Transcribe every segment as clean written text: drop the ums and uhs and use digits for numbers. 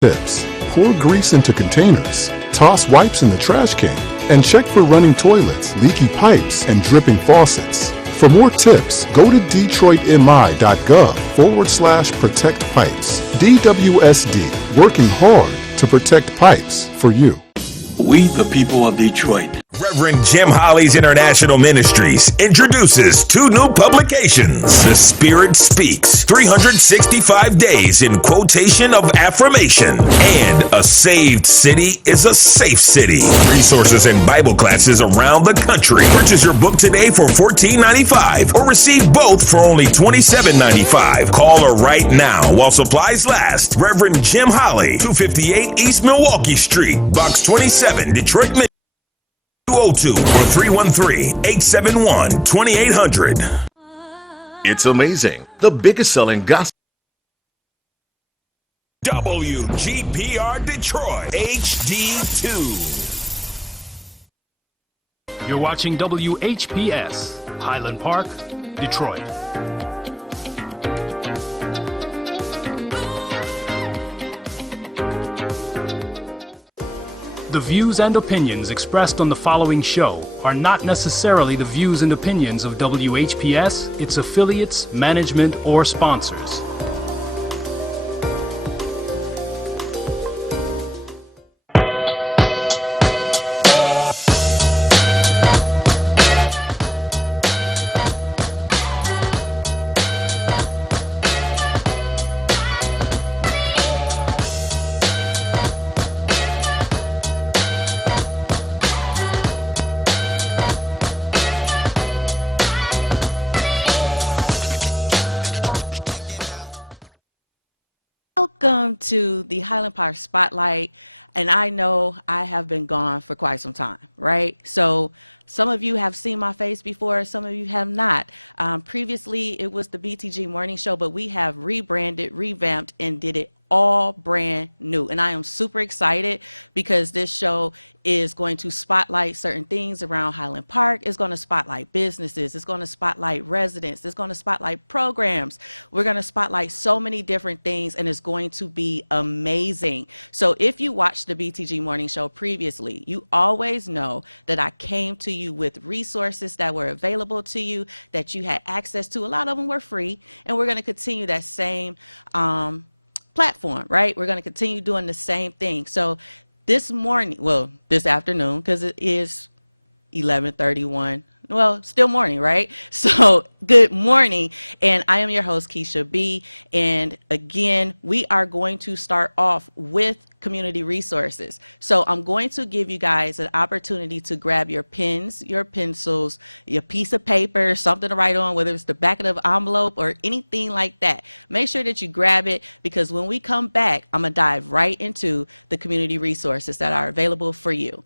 Tips: pour grease into containers, toss wipes in the trash can, and check for running toilets, leaky pipes, and dripping faucets. For more tips, go to detroitmi.gov/protect pipes. DWSD, working hard to protect pipes for you. We, the people of Detroit. Reverend Jim Holly's International Ministries introduces 2 new publications. The Spirit Speaks, 365 Days in Quotation of Affirmation, and A Saved City is a Safe City. Resources and Bible classes around the country. Purchase your book today for $14.95 or receive both for only $27.95. Call her right now while supplies last. Reverend Jim Holly, 258 East Milwaukee Street, Box 27, Detroit, Michigan. 202 or 313-871-2800. It's amazing. The biggest selling gospel. WGPR Detroit HD2. You're watching WHPS, Highland Park, Detroit. The views and opinions expressed on the following show are not necessarily the views and opinions of WHPS, its affiliates, management, or sponsors. Welcome to the Highland Park Spotlight, and I know I have been gone for quite some time, right? So some of you have seen my face before, some of you have not. Previously, it was the BTG Morning Show, but we have rebranded, revamped, and did it all brand new. And I am super excited because this show is going to spotlight certain things around Highland Park. It's going to spotlight businesses. It's going to spotlight residents. It's going to spotlight programs. We're going to spotlight so many different things, and it's going to be amazing. So if you watched the BTG Morning Show previously, you always know that I came to you with resources that were available to you, that you had access to. A lot of them were free, and we're going to continue that same platform, right? We're going to continue doing the same thing. So this afternoon, because it is 11:31. Well, still morning, right? So good morning. And I am your host, Keisha B. And again, we are going to start off with community resources. So I'm going to give you guys an opportunity to grab your pens, your pencils, your piece of paper, something to write on, whether it's the back of the envelope or anything like that. Make sure that you grab it, because when we come back, I'm going to dive right into the community resources that are available for you.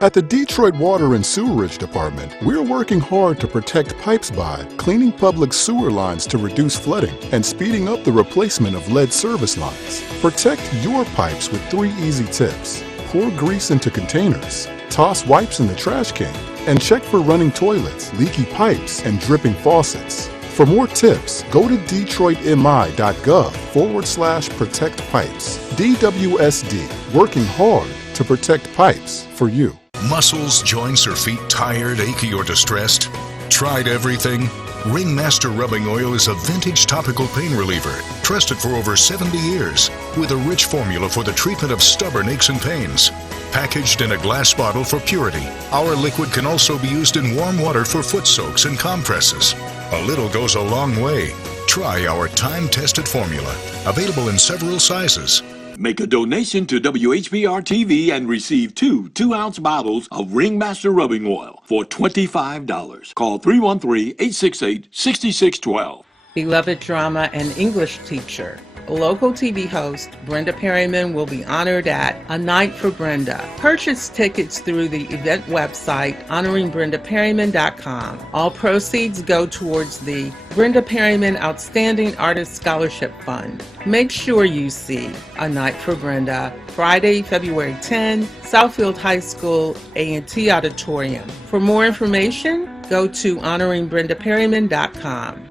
At the Detroit Water and Sewerage Department, we're working hard to protect pipes by cleaning public sewer lines to reduce flooding and speeding up the replacement of lead service lines. Protect your pipes with 3 easy tips. Pour grease into containers, toss wipes in the trash can, and check for running toilets, leaky pipes, and dripping faucets. For more tips, go to detroitmi.gov/protect pipes. DWSD, working hard to protect pipes for you. Muscles, joints, or feet tired, achy, or distressed? Tried everything? Ringmaster Rubbing Oil is a vintage topical pain reliever, trusted for over 70 years, with a rich formula for the treatment of stubborn aches and pains. Packaged in a glass bottle for purity, our liquid can also be used in warm water for foot soaks and compresses. A little goes a long way. Try our time-tested formula, available in several sizes. Make a donation to WHBR TV and receive 2 2-ounce bottles of Ringmaster Rubbing Oil for $25. Call 313-868-6612. Beloved drama and English teacher, local TV host Brenda Perryman will be honored at A Night for Brenda. Purchase tickets through the event website honoringbrendaperryman.com. All proceeds go towards the Brenda Perryman Outstanding Artist Scholarship Fund. Make sure you see A Night for Brenda, Friday, February 10, Southfield High School A&T Auditorium. For more information, go to honoringbrendaperryman.com.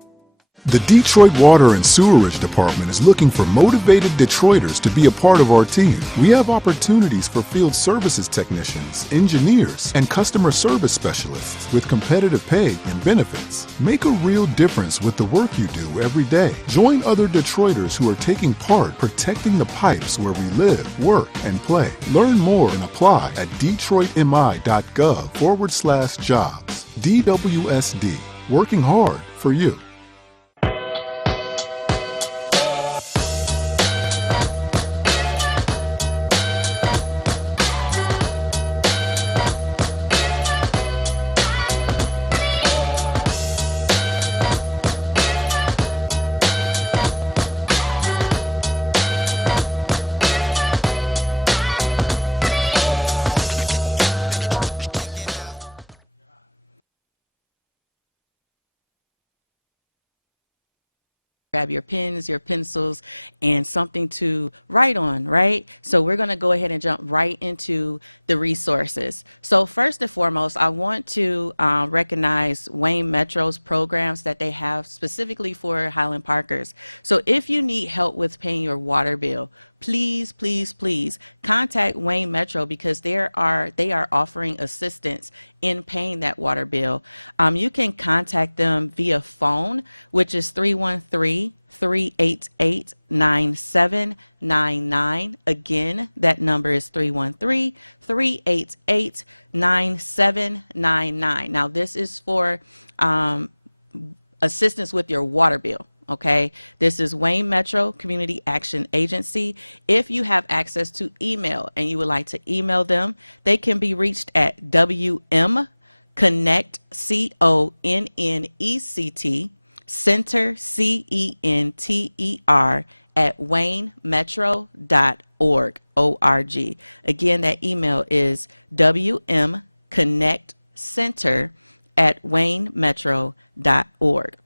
The Detroit Water and Sewerage Department is looking for motivated Detroiters to be a part of our team. We have opportunities for field services technicians, engineers, and customer service specialists with competitive pay and benefits. Make a real difference with the work you do every day. Join other Detroiters who are taking part protecting the pipes where we live, work, and play. Learn more and apply at detroitmi.gov/jobs. DWSD, working hard for you. Grab your pens, your pencils, and something to write on, right? So we're going to go ahead and jump right into the resources. So first and foremost, I want to recognize Wayne Metro's programs that they have specifically for Highland Parkers. So if you need help with paying your water bill, please, please, please contact Wayne Metro because they are offering assistance in paying that water bill. You can contact them via phone, which is 313-388-9799. Again, that number is 313-388-9799. Now, this is for assistance with your water bill. Okay, this is Wayne Metro Community Action Agency. If you have access to email and you would like to email them, they can be reached at WMConnect, CONNECT, Center, CENTER, at waynemetro.org, O-R-G. Again, that email is WMConnectCenter at waynemetro.org.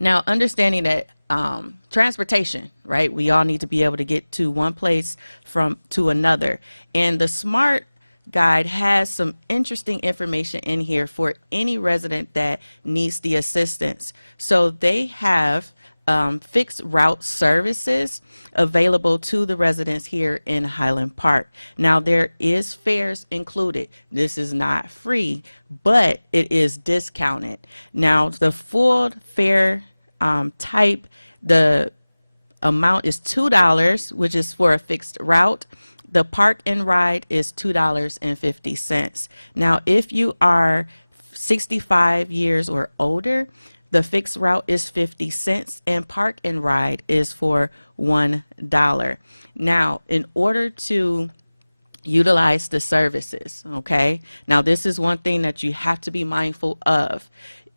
Now, understanding that transportation, right? We all need to be able to get to one place to another. And the SMART guide has some interesting information in here for any resident that needs the assistance. So they have fixed route services available to the residents here in Highland Park. Now, there is fares included. This is not free, but it is discounted. Now, the full fare type, the amount is $2, which is for a fixed route. The park and ride is $2.50. Now, if you are 65 years or older, the fixed route is 50 cents and park and ride is for $1. Now, in order to utilize the services, okay, now this is one thing that you have to be mindful of.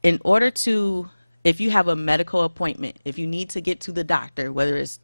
In order to, if you have a medical appointment, if you need to get to the doctor, whether it's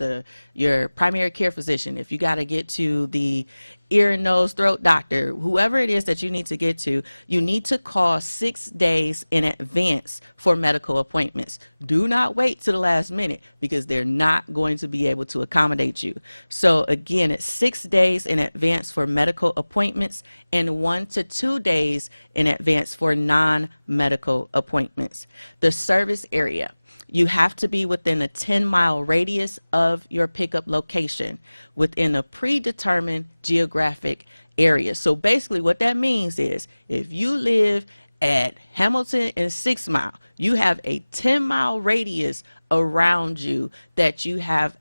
your primary care physician, if you got to get to the ear, nose, throat doctor, whoever it is that you need to get to, you need to call 6 days in advance for medical appointments. Do not wait to the last minute because they're not going to be able to accommodate you. So again, it's 6 days in advance for medical appointments and 1 to 2 days in advance for non-medical appointments. The service area. You have to be within a 10-mile radius of your pickup location within a predetermined geographic area. So basically what that means is if you live at Hamilton and 6 Mile, you have a 10-mile radius around you that you have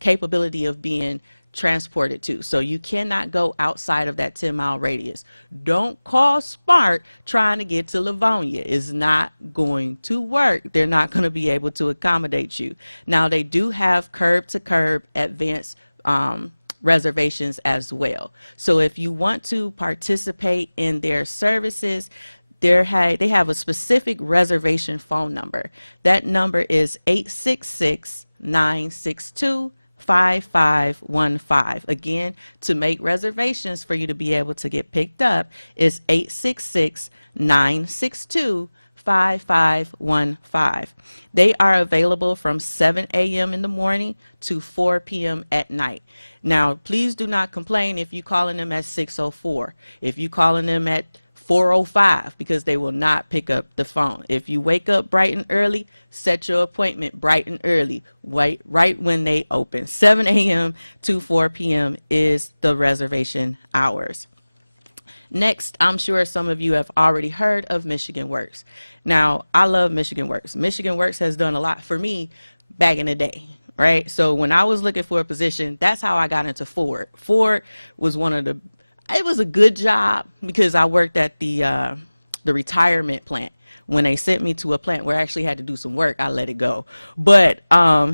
capability of being transported to. So you cannot go outside of that 10-mile radius. Don't call SMART trying to get to Livonia. It's not going to work. They're not going to be able to accommodate you. Now, they do have curb-to-curb advanced reservations as well. So if you want to participate in their services, they have a specific reservation phone number. That number is 866 866-962-5515. Again, to make reservations for you to be able to get picked up is 866-962-5515. They are available from 7 a.m. in the morning to 4 p.m. at night. Now, please do not complain if you calling them at 6:04. If you calling them at 4:05, because they will not pick up the phone. If you wake up bright and early, set your appointment bright and early, right when they open. 7 a.m. to 4 p.m. is the reservation hours. Next, I'm sure some of you have already heard of Michigan Works. Now, I love Michigan Works. Michigan Works has done a lot for me back in the day, right? So when I was looking for a position, that's how I got into Ford. Ford was it was a good job because I worked at the retirement plant. When they sent me to a plant where I actually had to do some work, I let it go. But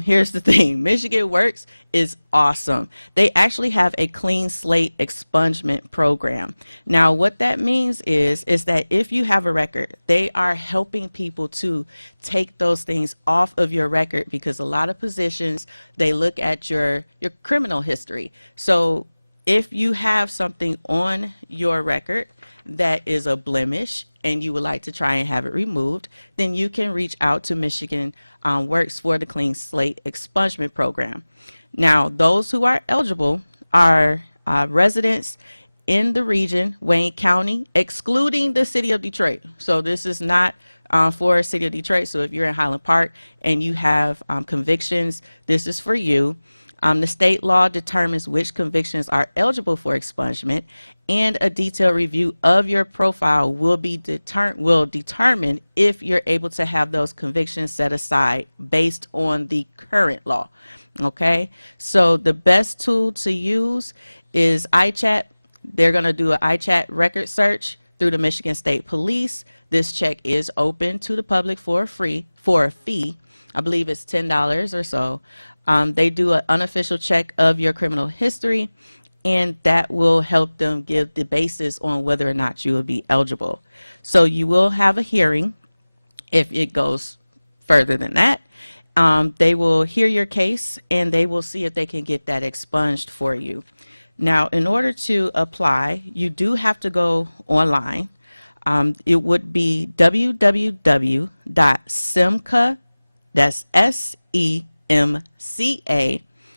here's the thing. Michigan Works is awesome. They actually have a clean slate expungement program. Now, what that means is that if you have a record, they are helping people to take those things off of your record, because a lot of positions, they look at your criminal history. So if you have something on your record that is a blemish and you would like to try and have it removed, then you can reach out to Michigan Works for the Clean Slate Expungement Program. Now, those who are eligible are residents in the region, Wayne County, excluding the city of Detroit. So this is not for city of Detroit. So if you're in Highland Park and you have convictions, this is for you. The state law determines which convictions are eligible for expungement, and a detailed review of your profile will determine if you're able to have those convictions set aside based on the current law. Okay, so the best tool to use is iChat. They're going to do an iChat record search through the Michigan State Police. This check is open to the public for a fee. I believe it's $10 or so. They do an unofficial check of your criminal history, and that will help them give the basis on whether or not you will be eligible. So you will have a hearing if it goes further than that. They will hear your case, and they will see if they can get that expunged for you. Now, in order to apply, you do have to go online. It would be www.simca, that's SEMCA,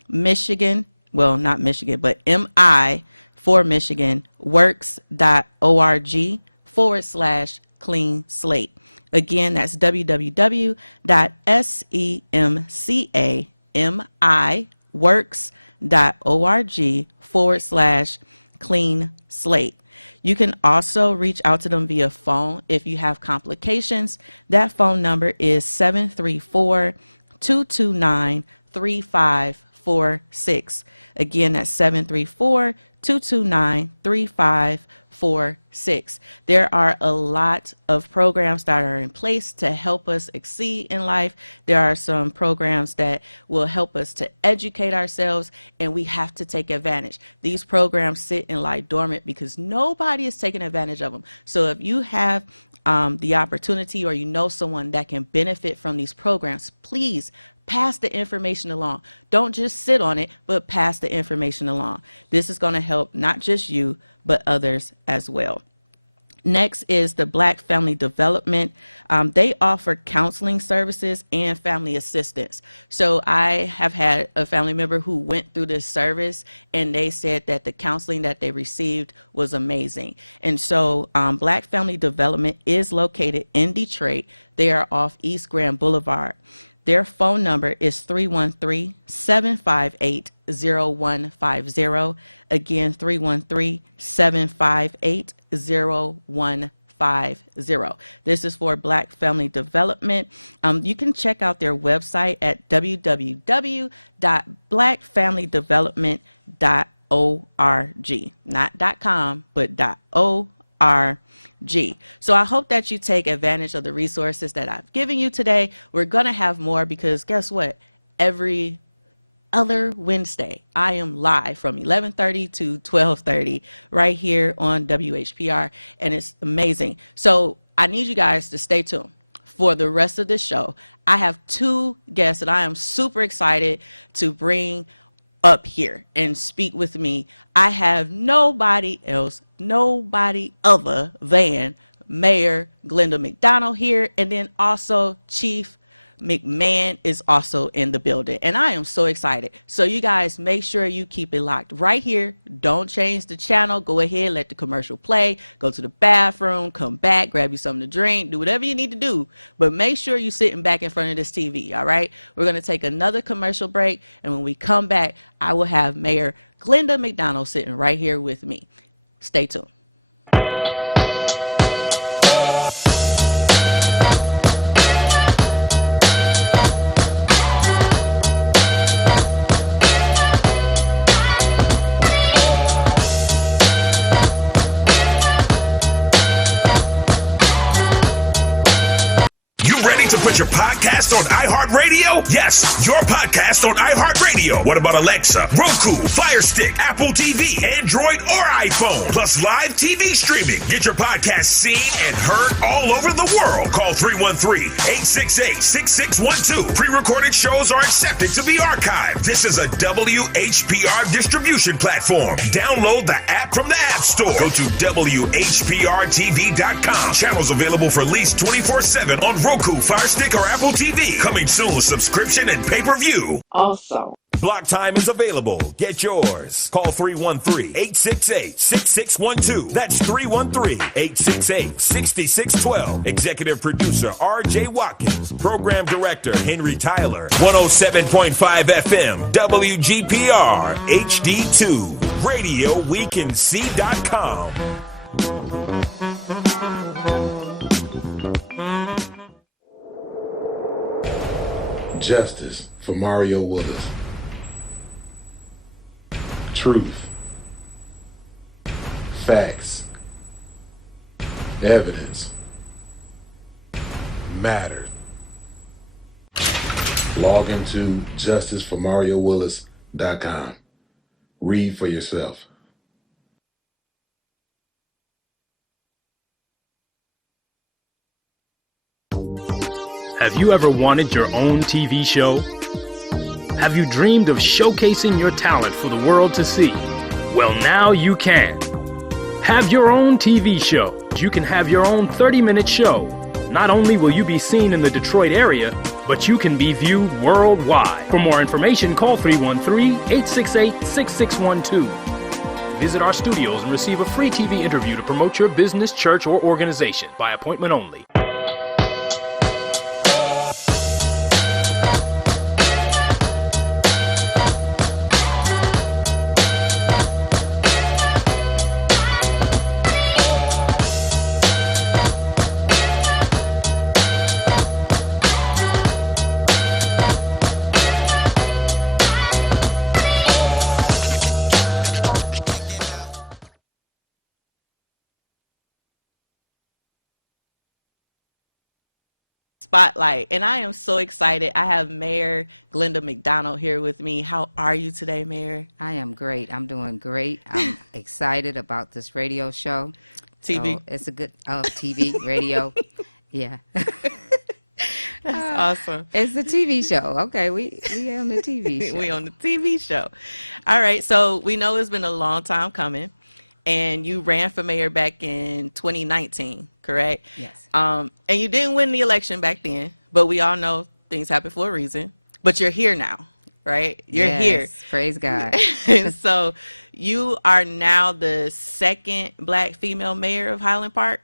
Michigan, well, not Michigan, but MI for Michigan, works.org/clean slate. Again, that's www.semcaworks.org/clean slate. You can also reach out to them via phone if you have complications. That phone number is 734-229-3546. Again, that's 734-229-3546. There are a lot of programs that are in place to help us exceed in life. There are some programs that will help us to educate ourselves, and we have to take advantage. These programs sit and lie dormant because nobody is taking advantage of them. So if you have the opportunity, or you know someone that can benefit from these programs, please pass the information along. Don't just sit on it, but pass the information along. This is going to help not just you, but others as well. Next is the Black Family Development. They offer counseling services and family assistance. So I have had a family member who went through this service, and they said that the counseling that they received was amazing. And so Black Family Development is located in Detroit. They are off East Grand Boulevard. Their phone number is 313-758-0150. Again, 313-758-0150. This is for Black Family Development. You can check out their website at www.blackfamilydevelopment.org. Not .com, but .org. So I hope that you take advantage of the resources that I've given you today. We're going to have more because guess what? Every other Wednesday, I am live from 11:30 to 12:30 right here on WHPR, and it's amazing. So I need you guys to stay tuned. for the rest of the show. I have two guests that I am super excited to bring up here and speak with me. I have nobody else, nobody other than Mayor Glenda McDonald here, and then also Chief McMahon is also in the building, and I am so excited. So you guys make sure you keep it locked right here. Don't change the channel. Go ahead, let the commercial play, go to the bathroom, come back, grab you something to drink, do whatever you need to do, but make sure you're sitting back in front of this TV. All right, we're going to take another commercial break, and when we come back, I will have Mayor Glenda McDonald sitting right here with me. Stay tuned. To put your podcast on iHeartRadio? Yes, your podcast on iHeartRadio. What about Alexa, Roku, Fire Stick, Apple TV, Android, or iPhone? Plus live TV streaming. Get your podcast seen and heard all over the world. Call 313-868-6612. Pre-recorded shows are accepted to be archived. This is a WHPR distribution platform. Download the app from the App Store. Go to WHPRTV.com. Channels available for lease 24/7 on Roku, Fire Stick, or Apple TV. Coming soon with subscription and pay-per-view. Also, Block time is available. Get yours. Call 313-868-6612. That's 313-868-6612. Executive producer R.J. Watkins. Program director Henry Tyler. 107.5 FM WGPR HD2. RadioWeCanSee.com. Justice for Mario Willis. Truth. Facts. Evidence. Mattered. Log into justiceformariowillis.com. Read for yourself. Have you ever wanted your own TV show? Have you dreamed of showcasing your talent for the world to see? Well, now you can. Have your own TV show. You can have your own 30-minute show. Not only will you be seen in the Detroit area, but you can be viewed worldwide. For more information, call 313-868-6612. Visit our studios and receive a free TV interview to promote your business, church, or organization by appointment only. Spotlight, and I am so excited. I have Mayor Glenda McDonald here with me. How are you today, Mayor? I am great. I'm doing great. I'm excited about this radio show. TV. So it's a good TV, radio. Yeah. That's awesome. It's a TV show. Okay, we on the TV show. We on the TV show. All right, so we know it's been a long time coming, and you ran for mayor back in 2019, correct? Yes. And you didn't win the election back then, but we all know things happen for a reason. But you're here now, right? You're here. Praise God. And so you are now the second Black female mayor of Highland Park?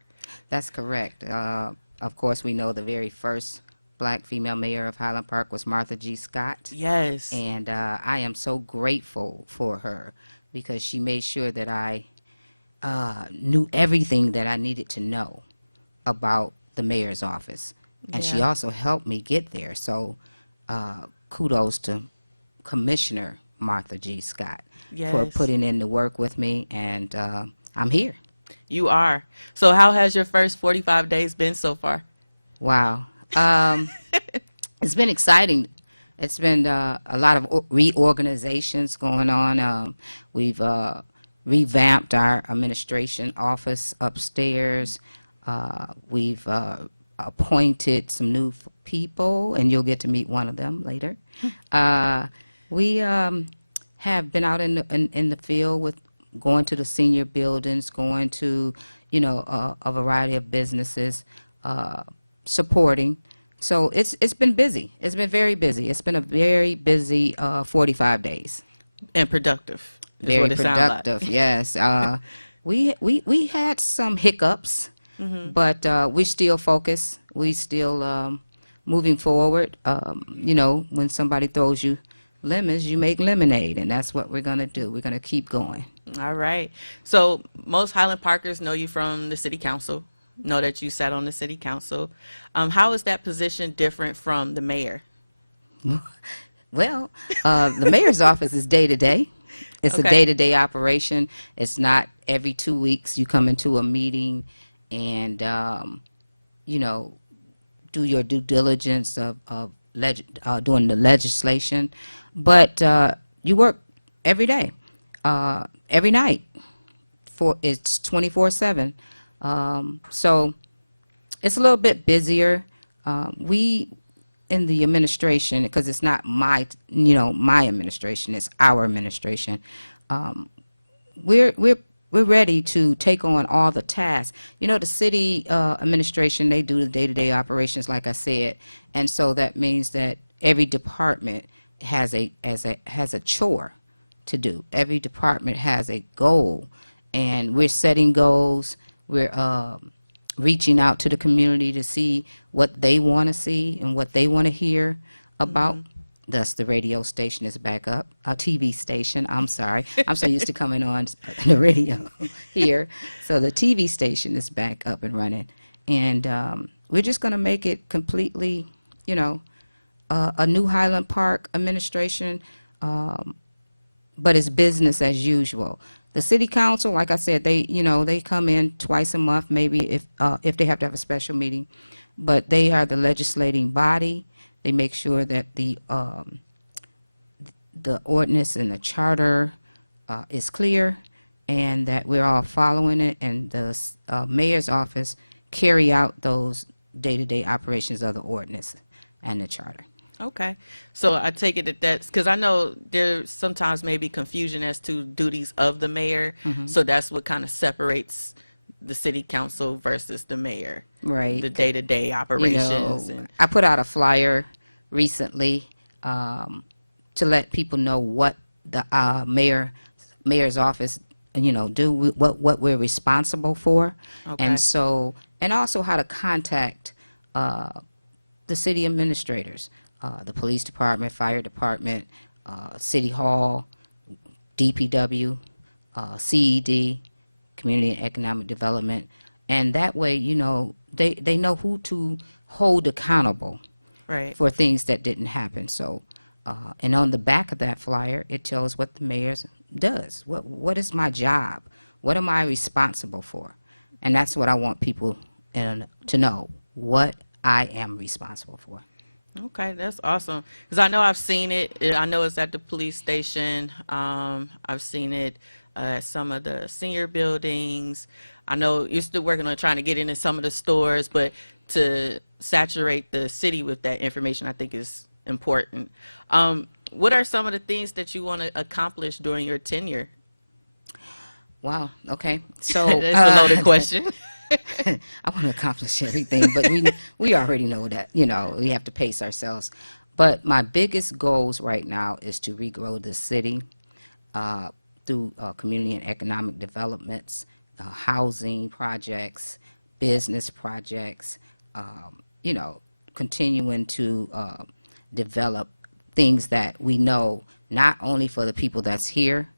That's correct. Of course, we know the very first Black female mayor of Highland Park was Martha G. Scott. Yes. And I am so grateful for her because she made sure that I knew everything that I needed to know about the mayor's office. And she also helped me get there. So kudos to Commissioner Martha G. Scott for putting in the work with me. And I'm here. You are. So how has your first 45 days been so far? Wow. It's been exciting. It's been a lot of reorganizations going on. We've revamped our administration office upstairs. We've appointed some new people, and you'll get to meet one of them later. We have been out in the field with going to the senior buildings, going to, a variety of businesses, supporting. So it's been busy. It's been very busy. It's been a very busy 45 days. And productive. Is Very what it sound like. productive, yes. We had some hiccups, but we're still focused. We still moving forward. When somebody throws you lemons, you make lemonade, and that's what we're going to do. We're going to keep going. All right. So most Highland Parkers know you from the city council, know that you sat on the city council. How is that position different from the mayor? Well, the mayor's office is day to day. It's Okay. a day to day operation. It's not every 2 weeks you come into a meeting and, do your due diligence of doing the legislation. But you work every day, every night. It's 24/7. So it's a little bit busier. We in the administration, because it's not my administration, it's our administration. We're ready to take on all the tasks. The city administration, they do the day-to-day operations, like I said, and so that means that every department has a chore to do. Every department has a goal, and we're setting goals. We're reaching out to the community to see what they want to see and what they want to hear about. Thus, the radio station is back up. Our TV station, I'm sorry. I'm so used to coming on the radio here. So the TV station is back up and running. And we're just going to make it completely, a new Highland Park administration, but it's business as usual. The city council, like I said, they come in twice a month, maybe if they have to have a special meeting, but they are the legislating body. They make sure that the ordinance and the charter is clear, and that we're all following it, and the mayor's office carry out those day-to-day operations of the ordinance and the charter. Okay. So I take it that's because I know there sometimes may be confusion as to duties of the mayor. So that's what kind of separates the city council versus the mayor. Right. The day-to-day operations. And I put out a flyer recently to let people know what the mayor's office, do, what we're responsible for, Okay. and also how to contact the city administrators. The police department, fire department, city hall, DPW, CED, community and economic development, and that way, they know who to hold accountable right. for things that didn't happen. So, and on the back of that flyer, it tells what the mayor does. What is my job? What am I responsible for? And that's what I want people to know, what I am responsible for. Okay, that's awesome. Because I know I've seen it. I know it's at the police station. I've seen it at some of the senior buildings. I know you're still working on trying to get into some of the stores, but to saturate the city with that information, I think is important. What are some of the things that you want to accomplish during your tenure? Wow. Okay. So That's a loaded question. I want to accomplish everything, but we already know that, we have to pace ourselves. But my biggest goals right now is to regrow the city through community and economic developments, housing projects, business projects, continuing to develop things that we know not only for the people that's here,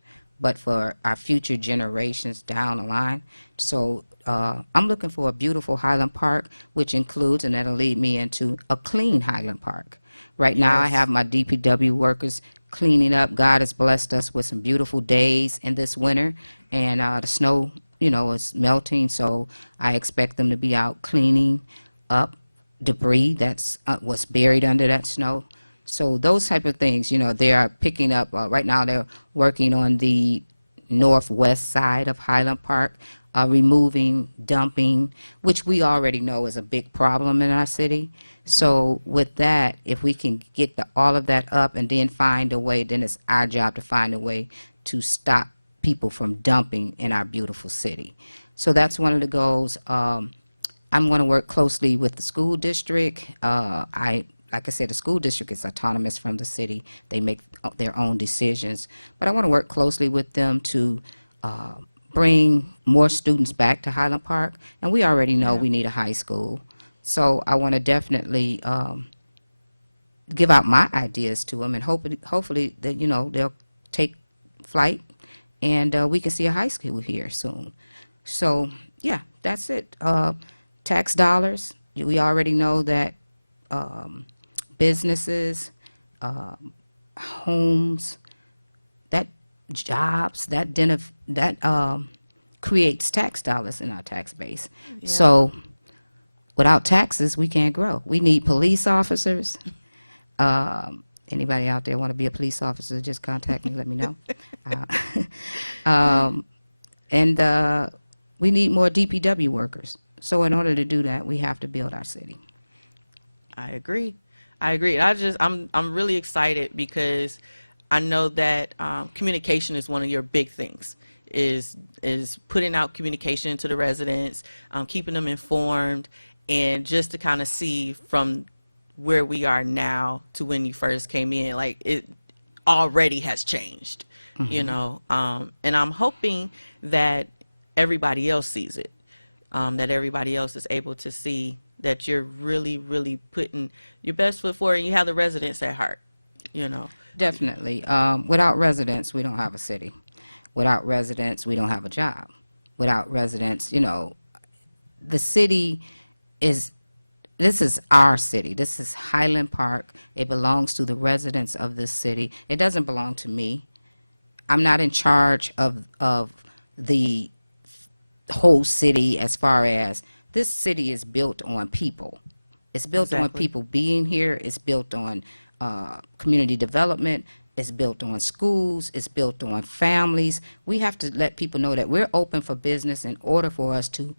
but for our future generations down the line. So I'm looking for a beautiful Highland Park, which includes, and that'll lead me into a clean Highland Park. Right now I have my DPW workers cleaning up. God has blessed us with some beautiful days in this winter, and the snow, is melting, so I expect them to be out cleaning up debris that's was buried under that snow. So those type of things, they are picking up. Right now they're working on the northwest side of Highland Park, removing dumping, which we already know is a big problem in our city. So with that, if we can get all of that up and then find a way, then it's our job to find a way to stop people from dumping in our beautiful city. So that's one of the goals. I'm going to work closely with the school district. Like I said, the school district is autonomous from the city. They make their own decisions. But I want to work closely with them to bring more students back to Highland Park. And we already know we need a high school. So I want to definitely give out my ideas to them, and hopefully that, they'll take flight, and we can see a high school here soon. So yeah, that's it. Tax dollars. We already know that businesses, homes, that jobs, that creates tax dollars in our tax base. Yeah. So without taxes, we can't grow. We need police officers. Anybody out there want to be a police officer, just contact me, let me know. And we need more DPW workers. So in order to do that, we have to build our city. I agree. I'm really excited because I know that communication is one of your big things. Is putting out communication to the residents, keeping them informed, and just to kind of see from where we are now to when you first came in, like it already has changed, and I'm hoping that everybody else sees it, that everybody else is able to see that you're really, really putting your best foot forward and you have the residents at heart, Definitely. Without residents, we don't have a city. Without residents, we don't have a job. Without residents, the city this is our city. This is Highland Park. It belongs to the residents of this city. It doesn't belong to me. I'm not in charge of the whole city as far as this city is built on people. It's built on people being here. It's built on community development. It's built on schools. It's built on families. We have to let people know that we're open for business in order for us to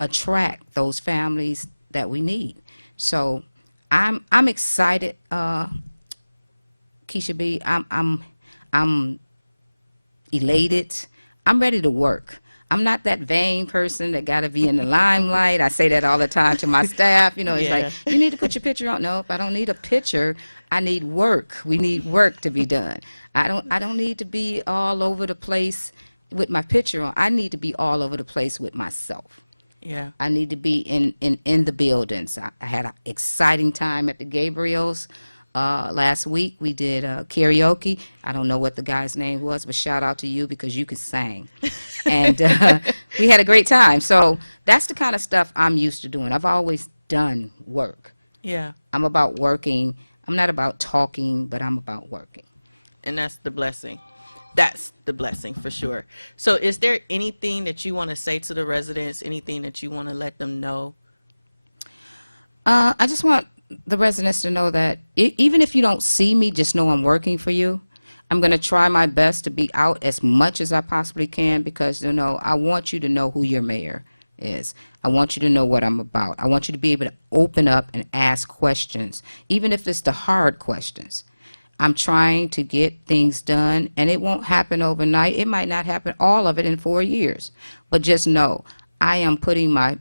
attract those families that we need. So I'm excited, Keisha B. I'm elated. I'm ready to work. I'm not that vain person that got to be in the limelight. I say that all the time to my staff. It's like, you need to put your picture on. Nope, I don't need a picture. I need work. We need work to be done. I don't need to be all over the place with my picture on. I need to be all over the place with myself. Yeah. I need to be in the buildings. I had an exciting time at the Gabriels. Last week we did karaoke. I don't know what the guy's name was, but shout out to you because you could sing. And we had a great time. So that's the kind of stuff I'm used to doing. I've always done work. Yeah. I'm about working. I'm not about talking, but I'm about working. And that's the blessing. That's the blessing for sure. So is there anything that you want to say to the residents, anything that you want to let them know? I just want the residents to know that even if you don't see me, just know I'm working for you. I'm going to try my best to be out as much as I possibly can because, I want you to know who your mayor is. I want you to know what I'm about. I want you to be able to open up and ask questions, even if it's the hard questions. I'm trying to get things done, and it won't happen overnight. It might not happen all of it in 4 years. But just know, I am putting my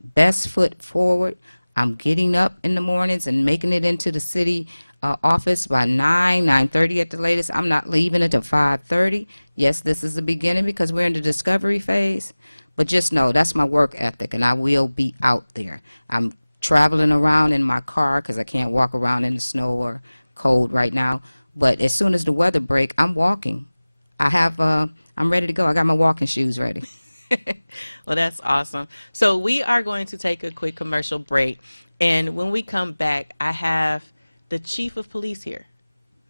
best foot forward. I'm getting up in the mornings and making it into the city office by 9:30 at the latest. I'm not leaving until 5:30. Yes, this is the beginning because we're in the discovery phase. But just know, that's my work ethic, and I will be out there. I'm traveling around in my car because I can't walk around in the snow or cold right now, but as soon as the weather break, I'm walking. I'm ready to go. I got my walking shoes ready. Well, that's awesome. So we are going to take a quick commercial break, and when we come back, I have the chief of police here,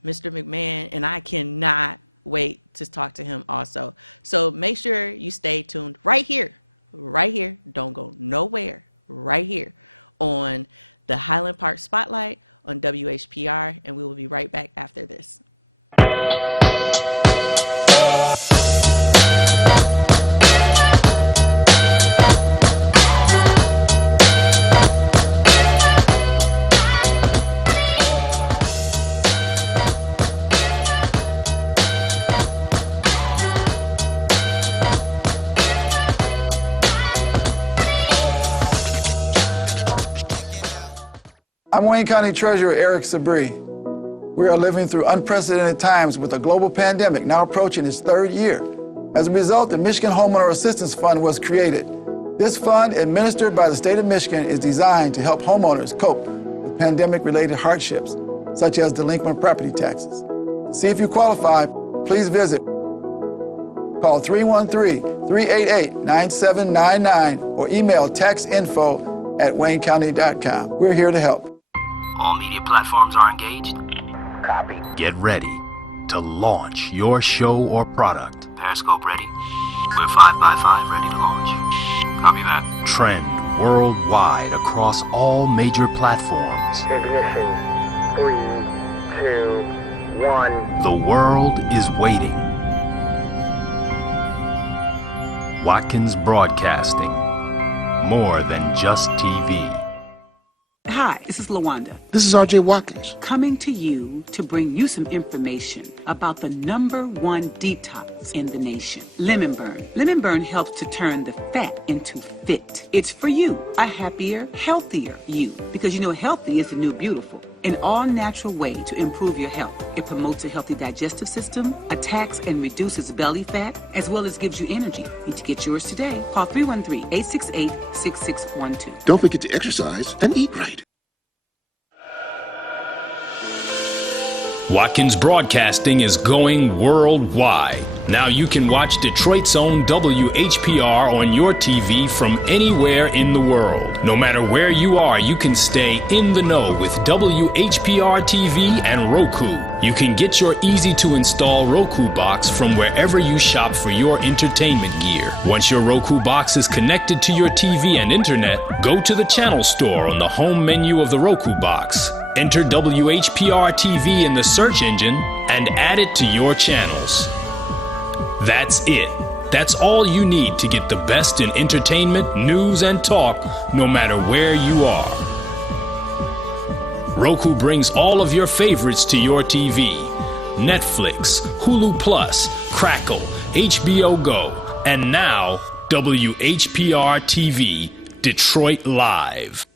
Mr. McMahon, and I cannot wait to talk to him also. So make sure you stay tuned right here. Don't go nowhere. Right here on the Highland Park Spotlight on WHPR, and we will be right back after this. I'm Wayne County Treasurer Eric Sabri. We are living through unprecedented times with a global pandemic now approaching its third year. As a result, the Michigan Homeowner Assistance Fund was created. This fund, administered by the state of Michigan, is designed to help homeowners cope with pandemic-related hardships, such as delinquent property taxes. To see if you qualify, please visit. Call 313-388-9799 or email taxinfo@waynecounty.com. We're here to help. All media platforms are engaged. Copy. Get ready to launch your show or product. Periscope ready. We're 5x5 ready to launch. Copy that. Trend worldwide across all major platforms. Ignition. 3, 2, 1. The world is waiting. Watkins Broadcasting. More than just TV. Hi, this is LaWanda. This is R.J. Watkins. Coming to you to bring you some information about the #1 detox in the nation, Lemon Burn. Lemon Burn helps to turn the fat into fit. It's for you, a happier, healthier you. Because you know healthy is the new beautiful. An all-natural way to improve your health. It promotes a healthy digestive system, attacks and reduces belly fat, as well as gives you energy. Need to get yours today. Call 313-868-6612. Don't forget to exercise and eat right. Watkins Broadcasting is going worldwide. Now you can watch Detroit's own WHPR on your TV from anywhere in the world. No matter where you are, you can stay in the know with WHPR TV and Roku. You can get your easy-to-install Roku box from wherever you shop for your entertainment gear. Once your Roku box is connected to your TV and internet, go to the channel store on the home menu of the Roku box. Enter WHPR TV in the search engine and add it to your channels. That's it. That's all you need to get the best in entertainment, news, and talk, no matter where you are. Roku brings all of your favorites to your TV. Netflix, Hulu Plus, Crackle, HBO Go, and now WHPR TV, Detroit Live.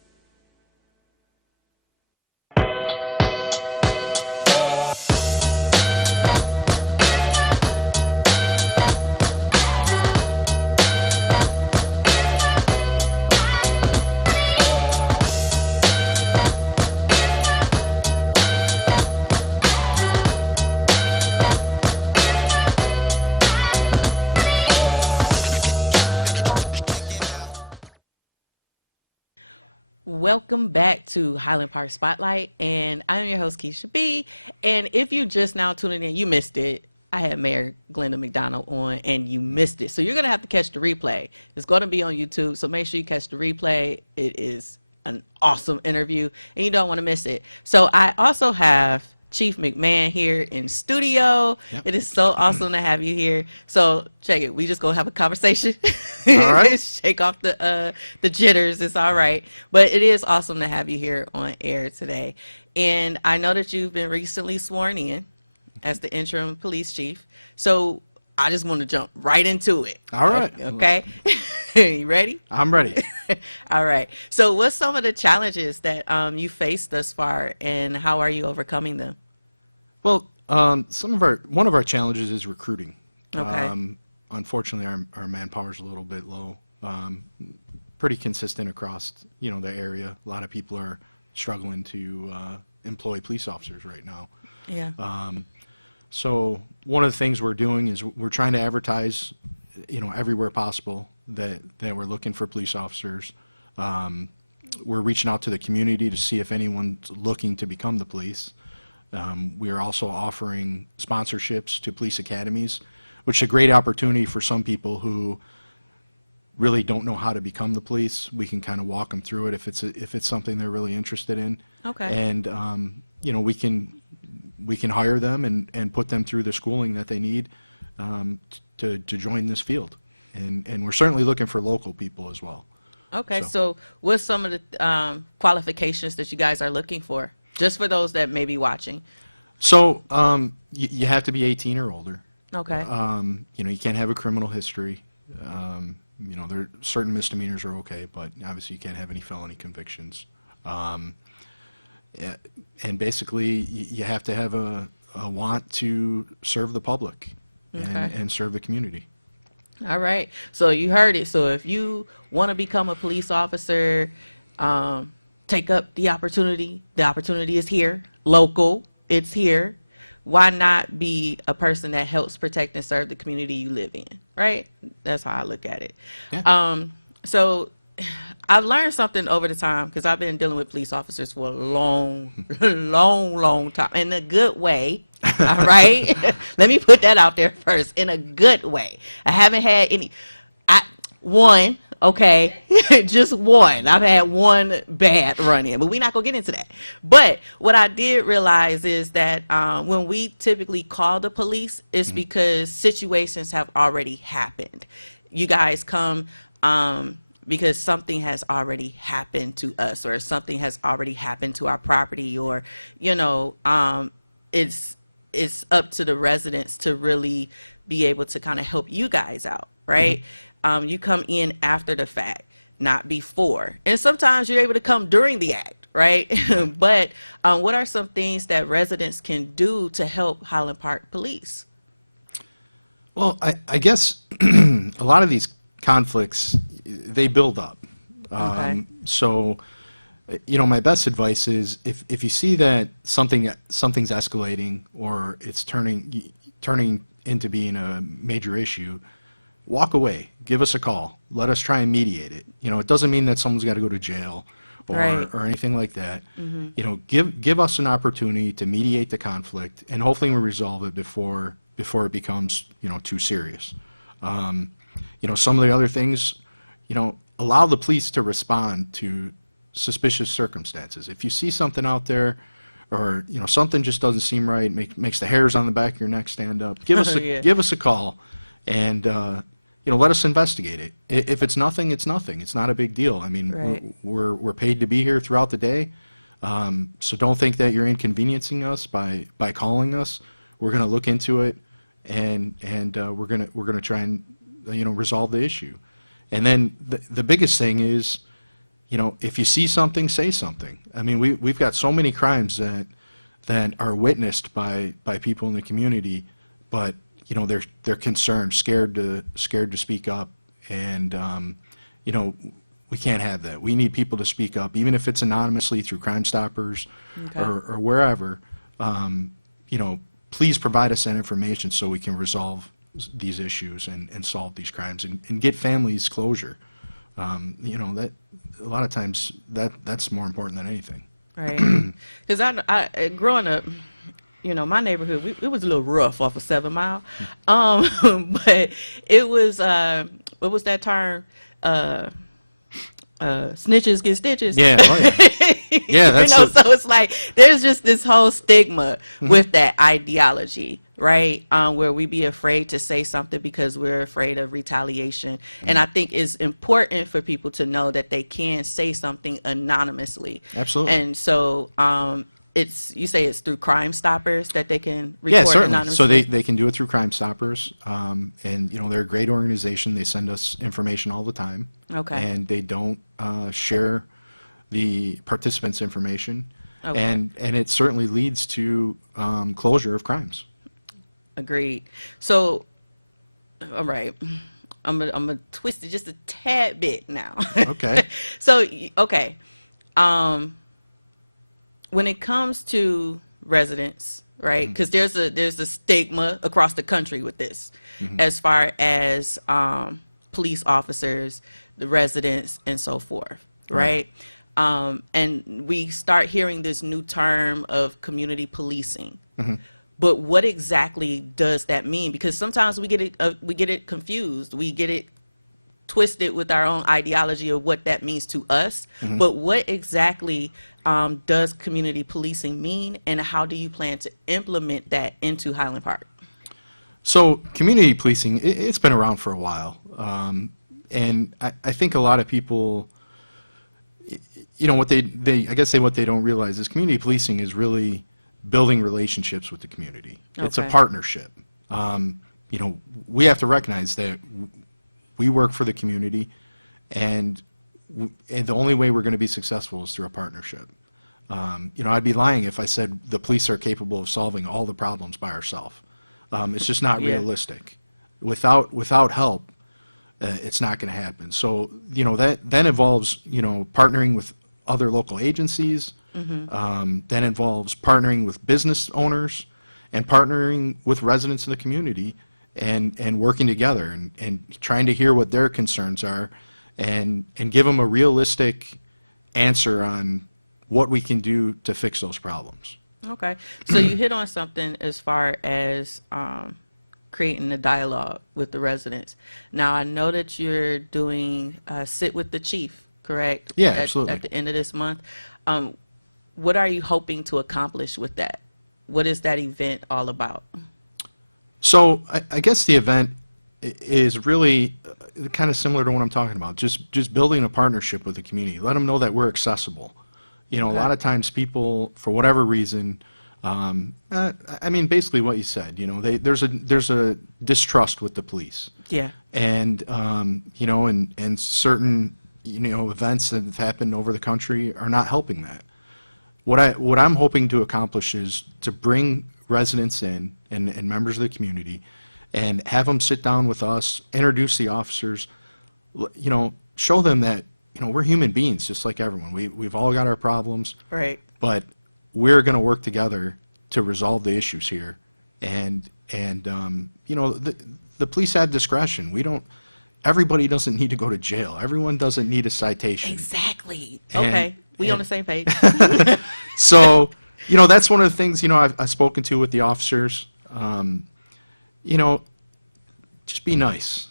Welcome back to Highland Park Spotlight, and I'm your host, Keisha B. And if you just now tuning in, you missed it. I had Mayor Glenda McDonald on, and you missed it. So you're going to have to catch the replay. It's going to be on YouTube, so make sure you catch the replay. It is an awesome interview, and you don't want to miss it. So I also have Chief McMahon here in studio. Yep. It is so awesome to have you here. So check it. We just gonna have a conversation. All right. Shake off the jitters. It's all right. But it is awesome to have you here on air today. And I know that you've been recently sworn in as the interim police chief. So I just want to jump right into it. All right. Okay. You ready? I'm ready. All right. So what's some of the challenges that you faced thus far, and how are you overcoming them? Well, one of our challenges is recruiting. Okay. Unfortunately, our manpower is a little bit low. Pretty consistent across the area. A lot of people are struggling to employ police officers right now. Yeah. So one of the things we're doing is we're trying to advertise, everywhere possible that we're looking for police officers. We're reaching out to the community to see if anyone's looking to become the police. We are also offering sponsorships to police academies, which is a great opportunity for some people who really don't know how to become the police. We can kind of walk them through it if it's something they're really interested in. Okay. And we can hire them and put them through the schooling that they need to join this field. And we're certainly looking for local people as well. Okay, so what's some of the qualifications that you guys are looking for, just for those that may be watching? So you have to be 18 or older. Okay. You can't have a criminal history. There certain misdemeanors are okay, but obviously you can't have any felony convictions. and basically you have to have a want to serve the public and serve the community. All right. So you heard it. So if you want to become a police officer, take up the opportunity. The opportunity is here, local. It's here. Why not be a person that helps protect and serve the community you live in, right? That's how I look at it. Yeah. So I've learned something over the time because I've been dealing with police officers for a long, long time in a good way. All right. Let me put that out there first, in a good way. I haven't had any, one, okay, just one. I've had one bad run-in, but we're not gonna get into that. But what I did realize is that when we typically call the police, it's because situations have already happened. You guys come because something has already happened to us, or something has already happened to our property, or it's up to the residents to really be able to kind of help you guys out, right? You come in after the fact, not before. And sometimes you're able to come during the act, right? But what are some things that residents can do to help Highland Park Police? Well, I guess a lot of these conflicts, they build up. So, my best advice is if you see that something's escalating or it's turning into being a major issue, walk away. Give us a call. Let us try and mediate it. It doesn't mean that someone's got to go to jail or anything like that. Give us an opportunity to mediate the conflict, and hopefully we resolve it before it becomes too serious. Some of the other things, allow the police to respond to suspicious circumstances. If you see something out there, or something just doesn't seem right, makes the hairs on the back of your neck stand up, give us a call, and let us investigate it. If it's nothing, it's nothing. It's not a big deal. I mean, we're paid to be here throughout the day, so don't think that you're inconveniencing us by calling us. We're going to look into it, and we're gonna try and resolve the issue. And then the biggest thing is, if you see something, say something. I mean, we've got so many crimes that are witnessed by people in the community, but they're concerned, scared to speak up, and we can't have that. We need people to speak up, even if it's anonymously through Crime Stoppers or wherever. Please provide us that information so we can resolve these issues and solve these crimes and get families closure. That a lot of times that's more important than anything. Right. Because I growing up, my neighborhood, it was a little rough off of 7 Mile. But it was, what was that term? Snitches get stitches. Yeah. Oh, yeah. Yeah. So it's like, there's just this whole stigma with that ideology, right? Where we be afraid to say something because we're afraid of retaliation. And I think it's important for people to know that they can say something anonymously. Absolutely. And so, you say it's through Crime Stoppers that they can report anonymously? So they can do it through Crime Stoppers, and they're a great organization. They send us information all the time. Okay. And they don't share the participants' information, and it certainly leads to closure of crimes. Agreed. So, all right, I'm gonna twist it just a tad bit now. Okay. So, okay. When it comes to residents, right? Because there's a stigma across the country with this, as far as police officers, the residents, and so forth, right? And we start hearing this new term of community policing. But what exactly does that mean? Because sometimes we get it confused. We get it twisted with our own ideology of what that means to us. But what exactly does community policing mean, and how do you plan to implement that into Highland Park? So community policing, it's been around for a while. And I think a lot of people, what they don't realize is community policing is really building relationships with the community. It's a partnership. We have to recognize that we work for the community, and the only way we're going to be successful is through a partnership. I'd be lying if I said the police are capable of solving all the problems by ourselves. It's just not realistic. Without help, it's not going to happen. So, that then involves, partnering with other local agencies. Then involves partnering with business owners and partnering with residents in the community and working together and trying to hear what their concerns are and give them a realistic answer on what we can do to fix those problems. Okay. So you hit on something as far as creating a dialogue with the residents. Now, I know that you're doing Sit with the Chief, correct? Yeah, absolutely. At the end of this month. What are you hoping to accomplish with that? What is that event all about? So I guess the event is really kind of similar to what I'm talking about, just building a partnership with the community. Let them know that we're accessible. A lot of times people, for whatever reason, basically what you said, there's a distrust with the police. Yeah. And, and certain, events that have happened over the country are not helping that. What I'm hoping to accomplish is to bring residents in and members of the community and have them sit down with us, introduce the officers, show them that, we're human beings just like everyone. We've all got our problems. Right. But we're going to work together to resolve the issues here. And the police have discretion. Everybody doesn't need to go to jail. Everyone doesn't need a citation. Exactly. Okay. We on the same page. So, that's one of the things, I've spoken to with the officers. Just be nice.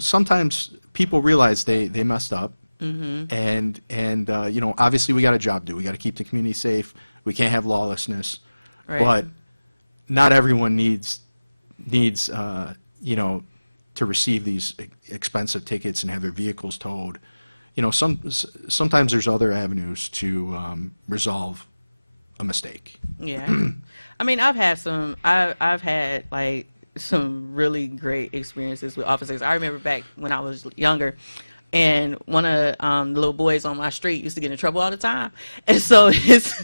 Sometimes people realize they messed up. And obviously we got a job to do. We got to keep the community safe. We can't have lawlessness. Right. But not everyone needs to receive these expensive tickets and have their vehicles towed. Sometimes there's other avenues to resolve a mistake. Yeah. I've had like some really great experiences with officers. I remember back when I was younger, and one of the little boys on my street used to get in trouble all the time, and so his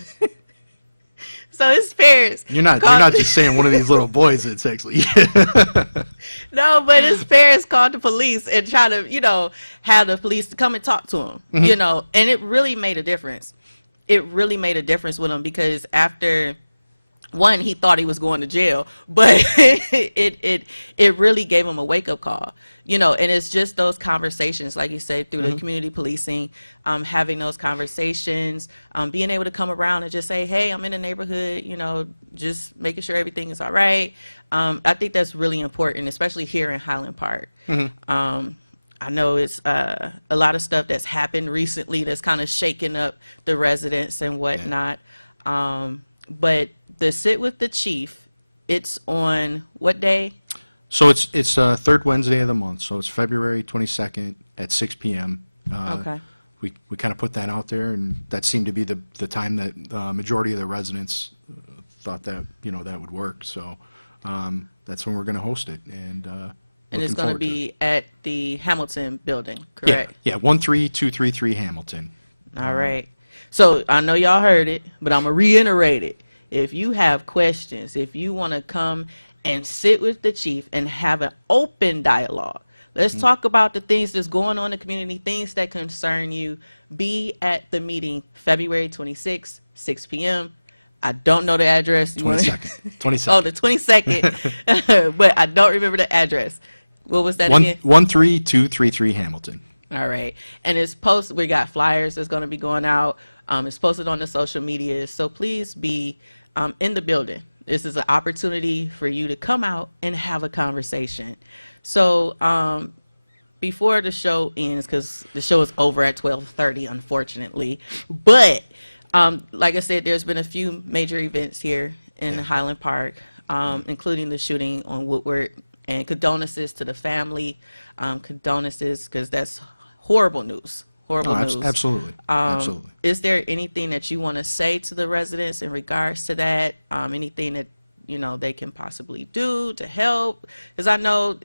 parents. You're not just saying one of these little boys that's actually. No, but his parents called the police and tried to, have the police to come and talk to him, and it really made a difference. It really made a difference with him because after one, he thought he was going to jail, but it really gave him a wake up call, and it's just those conversations, like you said, through the community policing, having those conversations, being able to come around and just say, hey, I'm in the neighborhood, just making sure everything is all right. I think that's really important, especially here in Highland Park. I know it's a lot of stuff that's happened recently that's kind of shaking up the residents and whatnot. Yeah. But the Sit with the Chief, it's on what day? So it's third Wednesday of the month. So it's February 22nd at 6 p.m. Okay. We kind of put that out there, and that seemed to be the time that the majority of the residents thought that that would work. So that's when we're going to host it, and it's going to be at the Hamilton building, correct? Yeah, 13233 Hamilton. All right. So I know y'all heard it, but I'm going to reiterate it. If you have questions, if you want to come and sit with the chief and have an open dialogue, let's talk about the things that's going on in the community, things that concern you. Be at the meeting February 26th, 6 p.m. I don't know the address. 22nd. 22nd. Oh, the 22nd. But I don't remember the address. What was that again? 13233 Hamilton. All right. And it's posted. We got flyers that's going to be going out. It's posted on the social media. So please be in the building. This is an opportunity for you to come out and have a conversation. So before the show ends, because the show is over at 12:30, unfortunately. But like I said, there's been a few major events here in Highland Park, including the shooting on Woodward. And condolences to the family. Condolences, because that's horrible news. Horrible news. Absolutely. Absolutely. Is there anything that you want to say to the residents in regards to that? Anything that they can possibly do to help? Because I know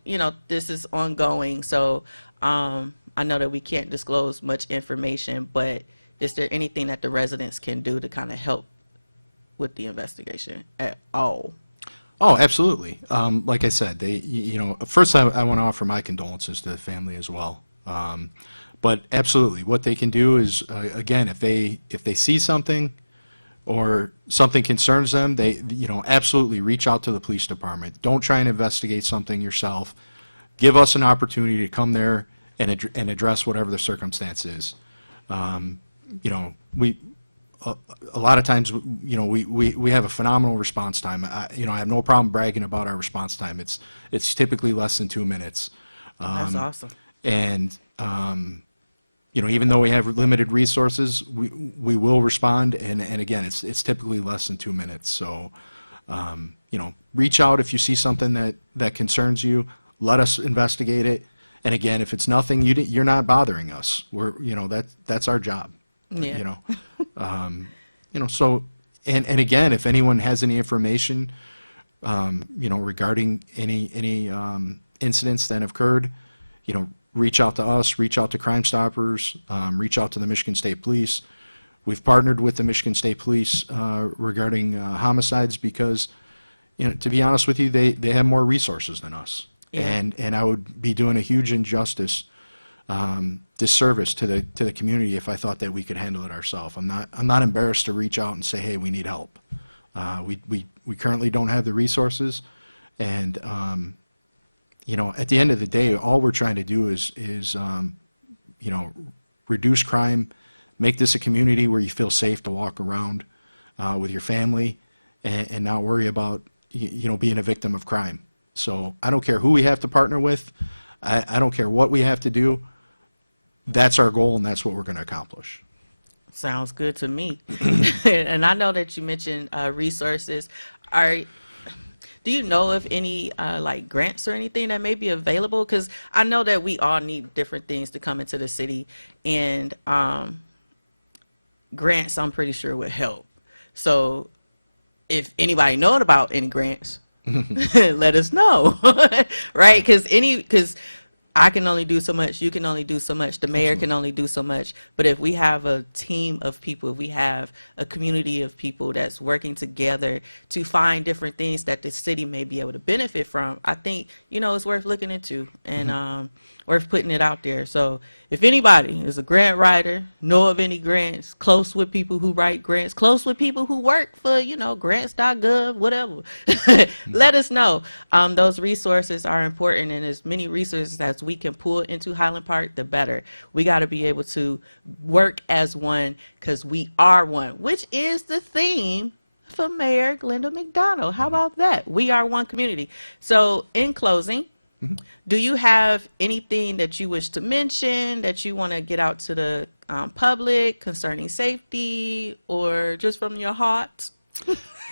this is ongoing, so I know that we can't disclose much information. But is there anything that the residents can do to kind of help with the investigation at all? Oh, absolutely. Like I said, first I want to offer my condolences to the family as well. But absolutely, what they can do is, again, if they see something or something concerns them, they absolutely reach out to the police department. Don't try and investigate something yourself. Give us an opportunity to come there and address whatever the circumstance is. We a lot of times, we have a phenomenal response time. I have no problem bragging about our response time. It's typically less than 2 minutes. That's awesome. And even though we have limited resources, we will respond. And again, it's typically less than 2 minutes. So, reach out if you see something that concerns you. Let us investigate it. And again, if it's nothing, you're not bothering us. That's our job. Yeah. So, and again, if anyone has any information, regarding any incidents that have occurred, reach out to us, reach out to Crime Stoppers, reach out to the Michigan State Police. We've partnered with the Michigan State Police regarding homicides because, to be honest with you, they have more resources than us. Yeah. And I would be doing a huge injustice, disservice to the community if I thought that we could handle it ourselves. I'm not embarrassed to reach out and say, hey, we need help. We currently don't have the resources, and at the end of the day, all we're trying to do is reduce crime, make this a community where you feel safe to walk around with your family, and not worry about being a victim of crime. So I don't care who we have to partner with. I don't care what we have to do. That's our goal, and that's what we're going to accomplish. Sounds good to me. And I know that you mentioned resources. Do you know of any like grants or anything that may be available? Because I know that we all need different things to come into the city, and grants, I'm pretty sure, would help. So if anybody knows about any grants, let us know, right? Because I can only do so much, you can only do so much, the mayor can only do so much. But if we have a team of people, if we have a community of people that's working together to find different things that the city may be able to benefit from, I think, it's worth looking into and worth putting it out there. So if anybody is a grant writer, know of any grants, close with people who write grants, close with people who work for, grants.gov, whatever, let us know. Those resources are important, and as many resources as we can pull into Highland Park, the better. We got to be able to work as one because we are one, which is the theme for Mayor Glenda McDonald. How about that? We are one community. So in closing, do you have anything that you wish to mention, that you want to get out to the public concerning safety, or just from your heart?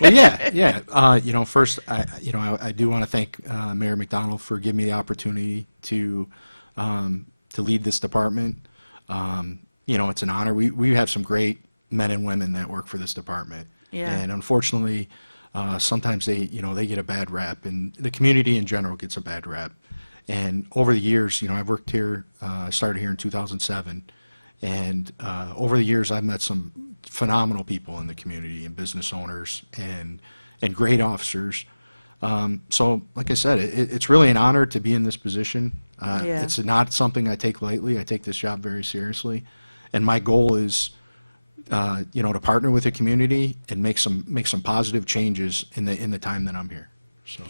Well, yeah. First, I do want to thank Mayor McDonald for giving me the opportunity to lead this department. It's an honor. We have some great men and women that work for this department. Yeah. And unfortunately, sometimes they get a bad rap, and the community in general gets a bad rap. And over the years, I've worked here, I started here in 2007, and over the years, I've met some phenomenal people in the community, and business owners, and great officers. So, like I said, it's really an honor to be in this position. It's not something I take lightly. I take this job very seriously, and my goal is, to partner with the community and make some positive changes in the time that I'm here. So.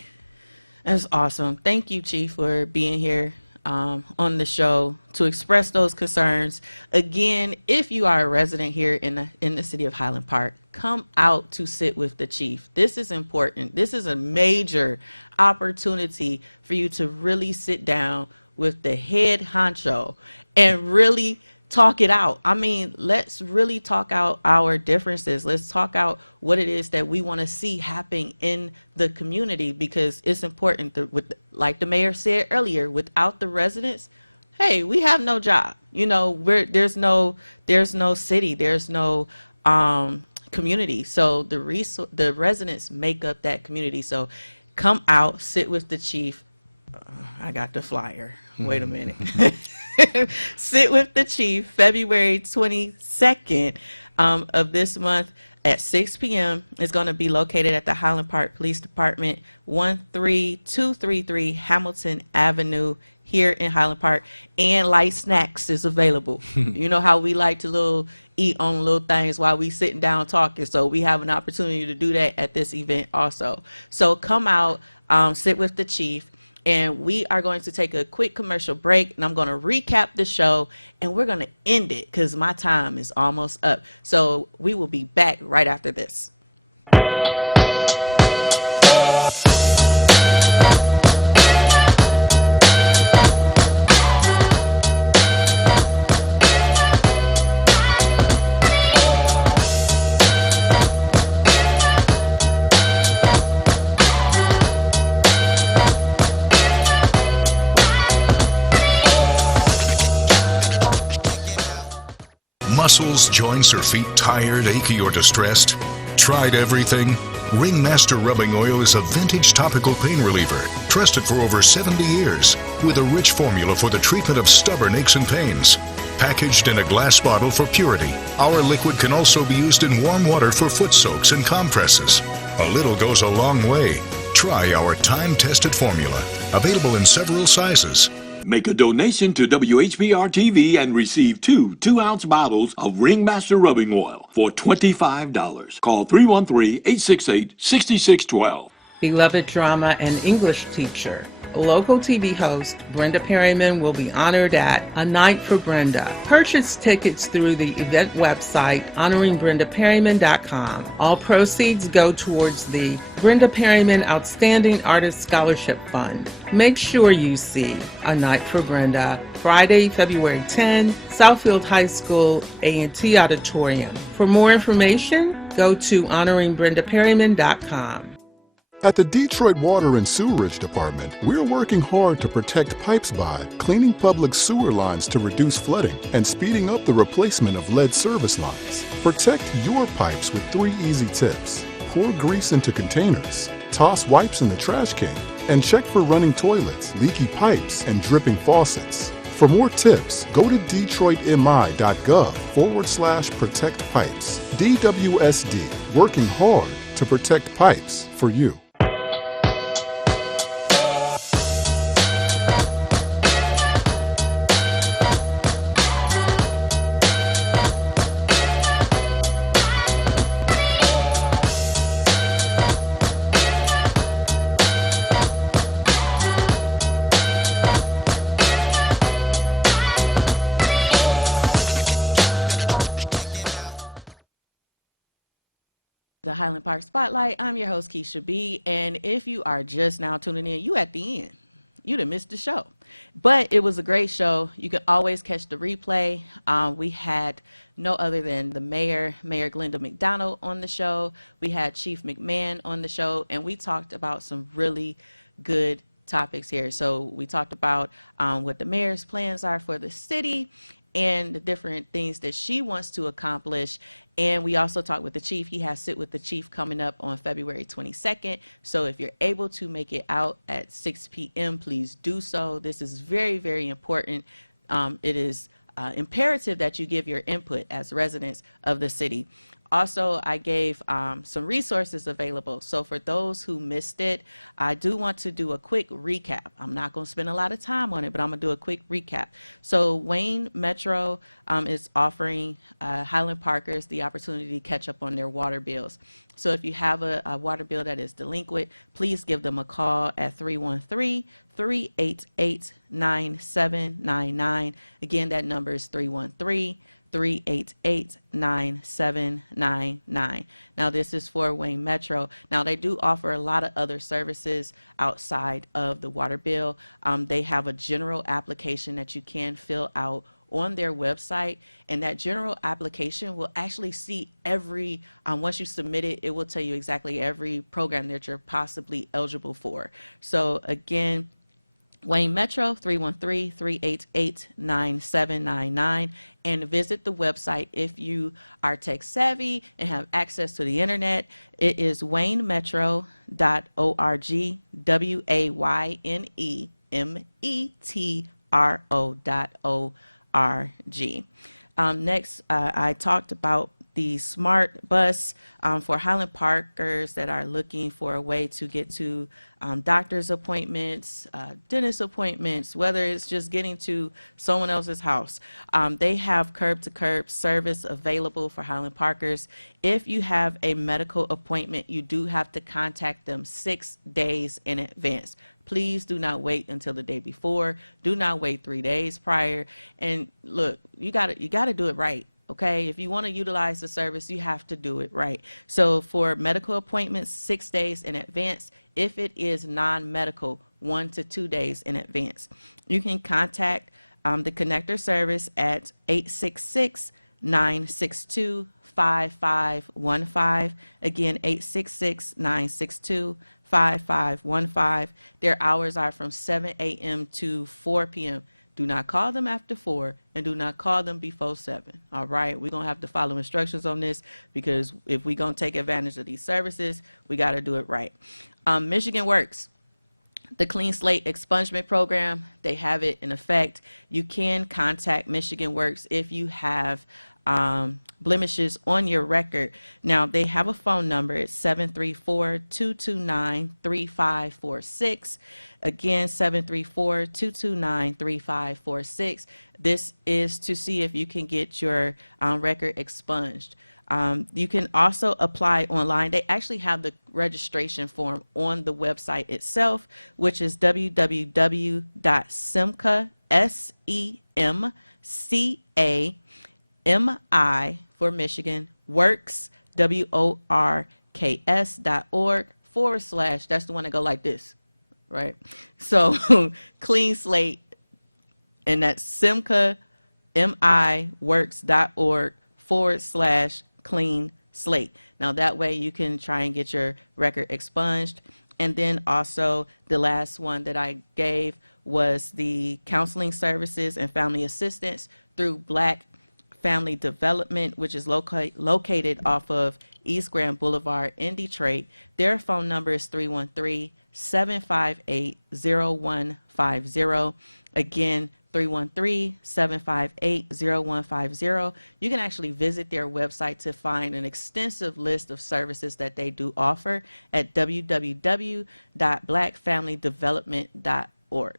That's awesome. Thank you, Chief, for being here on the show to express those concerns. Again, if you are a resident here in the city of Highland Park, come out to sit with the chief. This is important. This is a major opportunity for you to really sit down with the head honcho and really talk it out. I mean, let's really talk out our differences. Let's talk out what it is that we want to see happening in the community, because it's important like the mayor said earlier, without the residents, hey, we have no job. There's no city, there's no community. So the residents make up that community. So come out, sit with the chief, I got the flyer. Wait a minute. Sit with the Chief, February 22nd of this month at 6 p.m. It's going to be located at the Highland Park Police Department, 13233 Hamilton Avenue here in Highland Park. And light snacks is available. You know how we like to eat on little things while we sitting down talking. So we have an opportunity to do that at this event also. So come out, sit with the Chief. And we are going to take a quick commercial break, and I'm going to recap the show, and we're going to end it because my time is almost up. So we will be back right after this. Muscles, joints, or feet tired, achy, or distressed? Tried everything? Ringmaster Rubbing Oil is a vintage topical pain reliever, trusted for over 70 years, with a rich formula for the treatment of stubborn aches and pains. Packaged in a glass bottle for purity, our liquid can also be used in warm water for foot soaks and compresses. A little goes a long way. Try our time-tested formula, available in several sizes. Make a donation to WHBR-TV and receive two 2-ounce bottles of Ringmaster Rubbing Oil for $25. Call 313-868-6612. Beloved drama and English teacher, local TV host Brenda Perryman will be honored at A Night for Brenda. Purchase tickets through the event website honoringbrendaperryman.com. All proceeds go towards the Brenda Perryman Outstanding Artist Scholarship Fund. Make sure you see A Night for Brenda, Friday, February 10, Southfield High School, A&T Auditorium. For more information, go to honoringbrendaperryman.com. At the Detroit Water and Sewerage Department, we're working hard to protect pipes by cleaning public sewer lines to reduce flooding and speeding up the replacement of lead service lines. Protect your pipes with 3 easy tips. Pour grease into containers, toss wipes in the trash can, and check for running toilets, leaky pipes, and dripping faucets. For more tips, go to detroitmi.gov/protect pipes. DWSD, working hard to protect pipes for you. The Highland Park Spotlight. I'm your host, Keisha B. And if you are just now tuning in, you at the end. You done missed the show. But it was a great show. You can always catch the replay. We had no other than the Mayor Glenda McDonald on the show. We had Chief McMahon on the show. And we talked about some really good topics here. So we talked about what the mayor's plans are for the city and the different things that she wants to accomplish. And we also talked with the chief. He has Sit with the Chief coming up on February 22nd. So if you're able to make it out at 6 p.m., please do so. This is very, very important. It is imperative that you give your input as residents of the city. Also, I gave some resources available. So for those who missed it, I do want to do a quick recap. I'm not going to spend a lot of time on it, but I'm going to do a quick recap. So Wayne Metro is offering Highland Parkers the opportunity to catch up on their water bills. So if you have a water bill that is delinquent, please give them a call at 313-388-9799. Again, that number is 313-388-9799. Now, this is for Wayne Metro. Now, they do offer a lot of other services outside of the water bill. They have a general application that you can fill out on their website, and that general application will actually see every, once you submit it, it will tell you exactly every program that you're possibly eligible for. So again, Wayne Metro, 313-388-9799, and visit the website if you are tech savvy and have access to the internet. It is waynemetro.org, WAYNEMETRO.org. metro.org. Next, I talked about the smart bus for Highland Parkers that are looking for a way to get to doctor's appointments, dentist appointments, whether it's just getting to someone else's house. They have curb-to-curb service available for Highland Parkers. If you have a medical appointment, you do have to contact them 6 days in advance. Please do not wait until the day before. Do not wait 3 days prior. And look, you gotta do it right. Okay, if you want to utilize the service, you have to do it right. So for medical appointments, 6 days in advance. If it is non-medical, 1 to 2 days in advance. You can contact the connector service at 866-962-5515. Again, 866-962-5515. Their hours are from 7 a.m. to 4 p.m. Do not call them after 4 and do not call them before 7. All right. We're going to have to follow instructions on this because if we're going to take advantage of these services, we got to do it right. Michigan Works, the Clean Slate Expungement Program, they have it in effect. You can contact Michigan Works if you have blemishes on your record. Now, they have a phone number. It's 734-229-3546. Again, 734-229-3546. This is to see if you can get your record expunged. You can also apply online. They actually have the registration form on the website itself, which is www.semca, SEMCA, for Michigan, works, WORKS.org / that's the one that go like this, right? So clean slate, and that's SEMCA, works.org / clean slate. Now that way you can try and get your record expunged. And then also the last one that I gave was the counseling services and family assistance through Black Family Development, which is located off of East Grand Boulevard in Detroit. Their phone number is 313-758-0150. Again, 313-758-0150. You can actually visit their website to find an extensive list of services that they do offer at www.blackfamilydevelopment.org.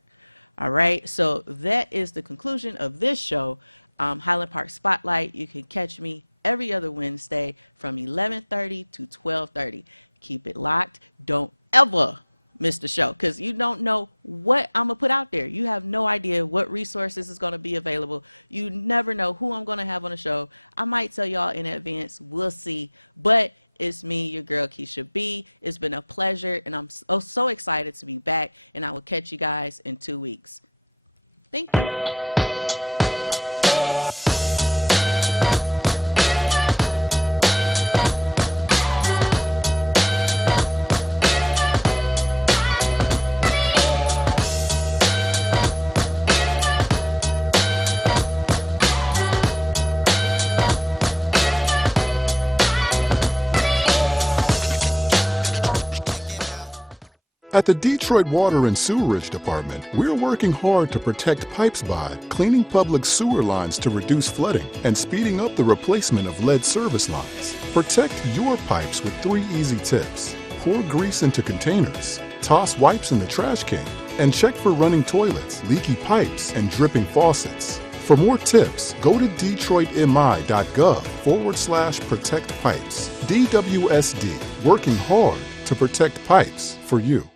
All right, so that is the conclusion of this show, Highland Park Spotlight. You can catch me every other Wednesday from 11:30 to 12:30. Keep it locked. Don't ever miss the show because you don't know what I'm going to put out there. You have no idea what resources is going to be available. You never know who I'm going to have on the show. I might tell y'all in advance. We'll see. But it's me, your girl, Keisha B. It's been a pleasure, and I'm so excited to be back, and I will catch you guys in 2 weeks. Thank you. At the Detroit Water and Sewerage Department, we're working hard to protect pipes by cleaning public sewer lines to reduce flooding and speeding up the replacement of lead service lines. Protect your pipes with 3 easy tips. Pour grease into containers, toss wipes in the trash can, and check for running toilets, leaky pipes, and dripping faucets. For more tips, go to detroitmi.gov /protect pipes. DWSD, working hard to protect pipes for you.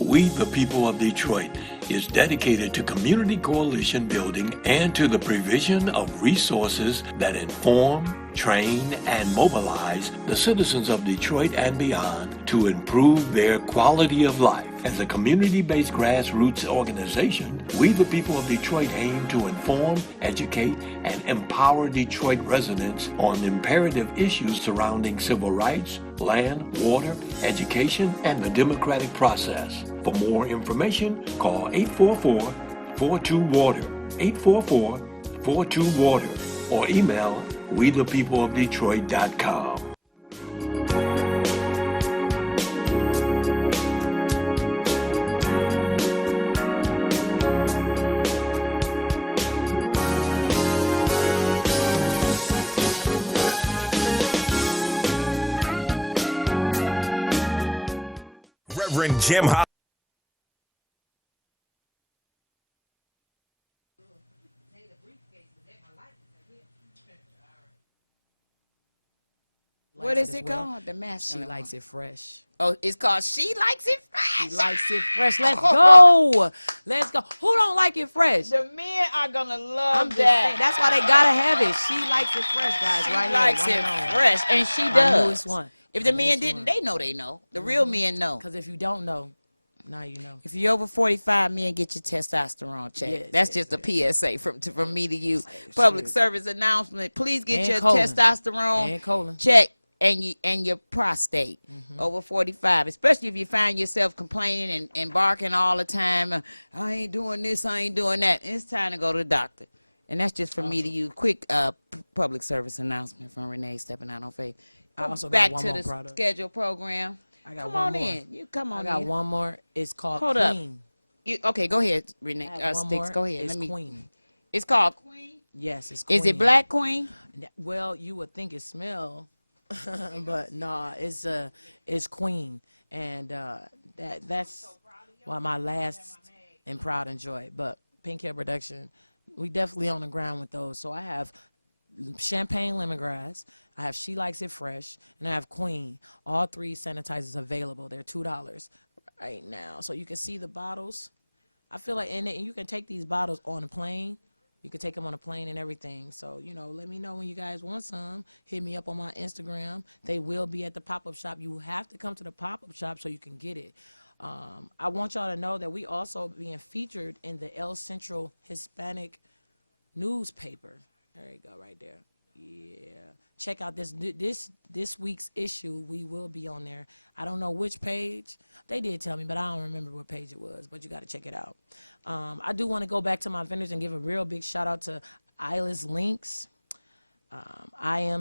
We, the people of Detroit, is dedicated to community coalition building and to the provision of resources that inform, train, and mobilize the citizens of Detroit and beyond to improve their quality of life. As a community-based grassroots organization, we, the people of Detroit, aim to inform, educate, and empower Detroit residents on imperative issues surrounding civil rights, land, water, education, and the democratic process. For more information, call 844-42-WATER, 844-42-WATER, or email wethepeopleofdetroit.com. Reverend Jim Hollis. What is it called? The masculine. She likes it fresh. Oh, it's called She Likes It Fresh. She likes it fresh. Let's go. Let's go. Who don't like it fresh? The men are gonna love that. that. That's why they gotta have it. She likes it fresh, guys. She right likes here, it fresh, and she My does. newest one. If the men didn't, they know they know. The real men know. Because if you don't know, now you know. If you're over 45, men, get your testosterone checked. Yes, That's just a PSA from me to you. Public service announcement. Please get your testosterone checked and your prostate over 45. Especially if you find yourself complaining and barking all the time. I ain't doing this, I ain't doing that. It's time to go to the doctor. And that's just from me to you. Quick public service announcement from Renee stepping out on faith. I also Back got to one the more product. scheduled program. I got Come one on more. in. You come on in. I got one more. It's called Hold Queen. up. Okay, go ahead, Renee. One Sticks, more. go ahead. It's Queen. It's called Queen? Yes, it's Queen. Is it Black Queen? Well, you would think it smell, but nah, it's Queen, and that's why my last and Proud and Joy. But Pink Hair Production, we definitely on the ground with those. So I have Champagne Lemongrass, I have She Likes It Fresh, and I have Queen. All three sanitizers available. They're $2 right now, so you can see the bottles. I feel like, and you can take these bottles on a plane. You can take them on a plane and everything. So, let me know when you guys want some. Hit me up on my Instagram. They will be at the pop-up shop. You have to come to the pop-up shop so you can get it. I want y'all to know that we also being featured in the El Central Hispanic newspaper. There you go, right there. Yeah. Check out this week's issue. We will be on there. I don't know which page. They did tell me, but I don't remember what page it was. But you got to check it out. I do want to go back to my vendors and give a real big shout out to Eyeless Links. I am